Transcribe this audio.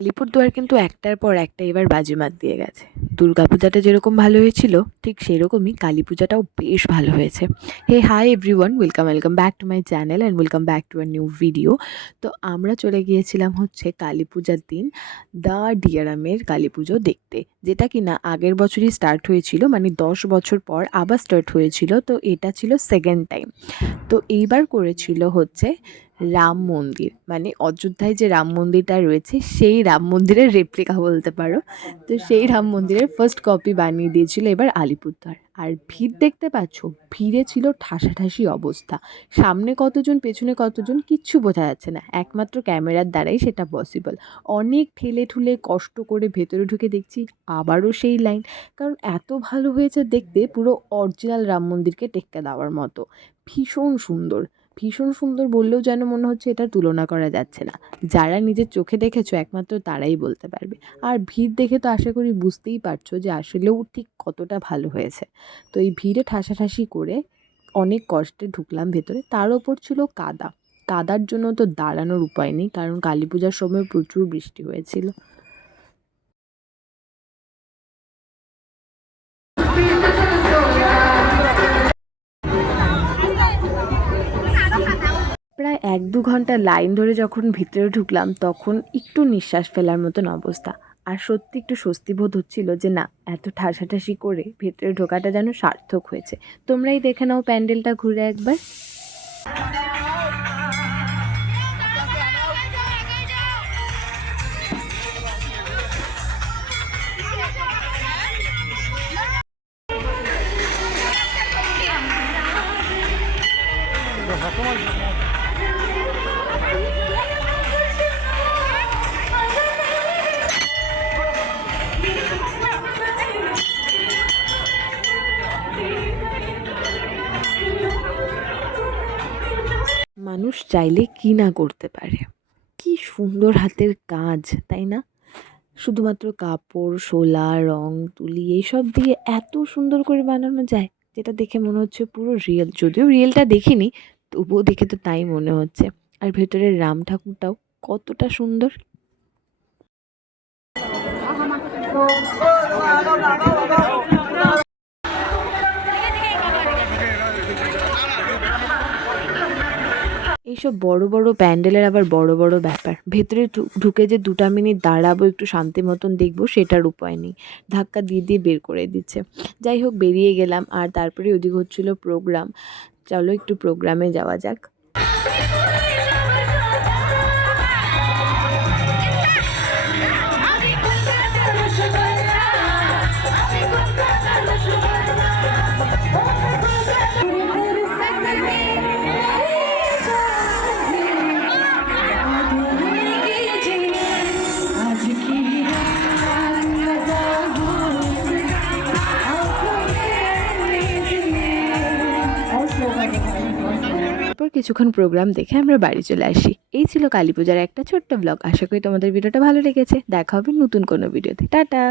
আলিপুরদুয়ার কিন্তু একটার পর একটা এবার বাজিমাত দিয়ে গেছে। দুর্গাপূজাটা যেরকম ভালো হয়েছিল ঠিক সেরকমই কালী পূজাটাও বেশ ভালো হয়েছে। Hi everyone, welcome back to my channel and welcome back to a new video. তো আমরা চলে গিয়েছিলাম হচ্ছে কালী পূজার দিন দ্য ডিয়ারামের কালী পুজো দেখতে, যেটা কিনা আগের বছরই স্টার্ট হয়েছিল, মানে 10 বছর পর আবার স্টার্ট হয়েছিল। তো এটা ছিল সেকেন্ড টাইম। তো এইবার করেছিল হচ্ছে রাম মন্দির, মানে অযোধ্যায় যে রাম মন্দিরটা রয়েছে সেই রাম মন্দিরের রেপ্লিকা বলতে পারো। তো সেই রাম মন্দিরের ফার্স্ট কপি বানিয়ে দিয়েছিল এবার আলিপুরদুয়ার। আর ভিড় দেখতে পাচ্ছ, ভিড়ে ছিল ঠাসাঠাসি অবস্থা। সামনে কতজন পেছনে কতজন কিচ্ছু বোঝা যাচ্ছে না, একমাত্র ক্যামেরার দ্বারাই সেটা পসিবল। অনেক ঠেলে ঠুলে কষ্ট করে ভেতরে ঢুকে দেখছি আবারও সেই লাইন, কারণ এত ভালো হয়েছে দেখতে, পুরো অরিজিনাল রাম মন্দিরকে টেক্কা দেওয়ার মতো। ভীষণ সুন্দর, ভীষণ সুন্দর বললেও যেন মনে হচ্ছে এটার তুলনা করা যাচ্ছে না। যারা নিজের চোখে দেখেছো একমাত্র তারাই বলতে পারবে। আর ভিড় দেখে তো আশা করি বুঝতেই পারছো যে আসলেও ঠিক কতটা ভালো হয়েছে। তো এই ভিড়ে ঠাসাঠাসি করে অনেক কষ্টে ঢুকলাম ভেতরে, তার ওপর ছিল কাদা। কাদার জন্য তো দাঁড়ানোর উপায় নেই, কারণ কালী পূজার সময় প্রচুর বৃষ্টি হয়েছিল। প্রায় 1-2 ঘন্টা লাইন ধরে যখন ভিতরে ঢুকলাম তখন একটু নিঃশ্বাস ফেলার মতন অবস্থা। আর সত্যি একটু স্বস্তি বোধ হচ্ছিল যে না, এত ঠাসাঠাসি করে ভেতরে ঢোকাটা যেন সার্থক হয়েছে। তোমরাই দেখে নাও প্যান্ডেলটা ঘুরে একবার। মানুষ চাইলে কি না করতে পারে, কি সুন্দর হাতের কাজ, তাই না? শুধুমাত্র কাপড়, শোলা, রং তুলি এইসব দিয়ে এত সুন্দর করে বানানো যায়, যেটা দেখে মনে হচ্ছে পুরো রিয়েল। যদিও রিয়েলটা দেখিনি, তবুও দেখে তো তাই মনে হচ্ছে। আর ভেতরের রাম ঠাকুরটাও কতটা সুন্দর। এইসব বড় বড় প্যান্ডেলের আবার বড় বড় ব্যাপার, ভেতরে ঢুকে যে 2 মিনিট দাঁড়াবো একটু শান্তি মতন দেখবো সেটার উপায় নেই, ধাক্কা দিয়ে দিয়ে বের করে দিচ্ছে। যাই হোক, বেরিয়ে গেলাম। আর তারপরে ওদিক হচ্ছিল প্রোগ্রাম। চলো একটু প্রোগ্রামে যাওয়া যাক। তারপর কিছুক্ষণ প্রোগ্রাম দেখে আমরা বাড়ি চলে আসি। এই ছিল কালী পূজার একটা ছোট্ট ব্লগ। আশা করি তোমাদের ভিডিওটা ভালো লেগেছে। দেখা হবে নতুন কোনো ভিডিওতে। টাটা।